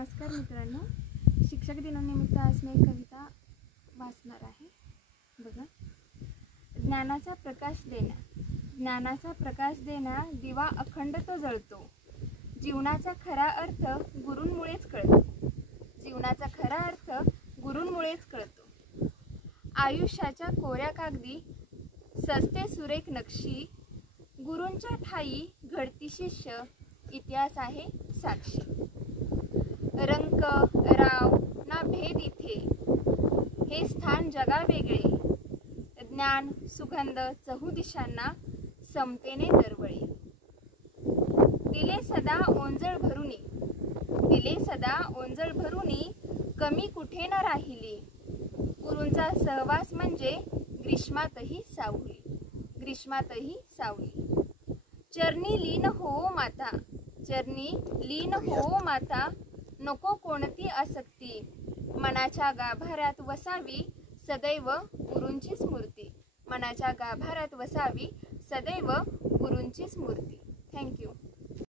नमस्कार मित्रांनो, शिक्षक दिनानिमित्त आज मी एक कविता वाचणार आहे. बघा. ज्ञानाचा प्रकाश देण्या, ज्ञानाचा प्रकाश देण्या दिवा अखंड तो जळतो. जीवनाचा खरा अर्थ गुरूंमुळेच कळतो. जीवनाचा खरा अर्थ गुरूंमुळेच कळतो. आयुष्याच्या कोऱ्या कागदी सजते सुरेख नक्षी. गुरूंच्या ठाई घडती शिष्य, इतिहास आहे साक्षी. रंक राव ना भेद इथे, हे स्थान जगा वेगळे. ज्ञान सुगंध चहुदिशांना, समतेने दरवळे. दिले सदा ओंजळ भरुनी, दिले सदा ओंजळ भरुनी, कमी कुठे न राहिली. गुरूंचा सहवास म्हणजे ग्रीष्मातही सावली, ग्रीष्मातही सावली. चरणी लीन हो माता, चरणी लीन हो माता, नको कोणती आसक्ती. मनाच्या गाभाऱ्यात वसावी सदैव गुरूंची स्मृती. मनाच्या गाभाऱ्यात वसावी सदैव गुरूंची स्मृती. थँक्यू.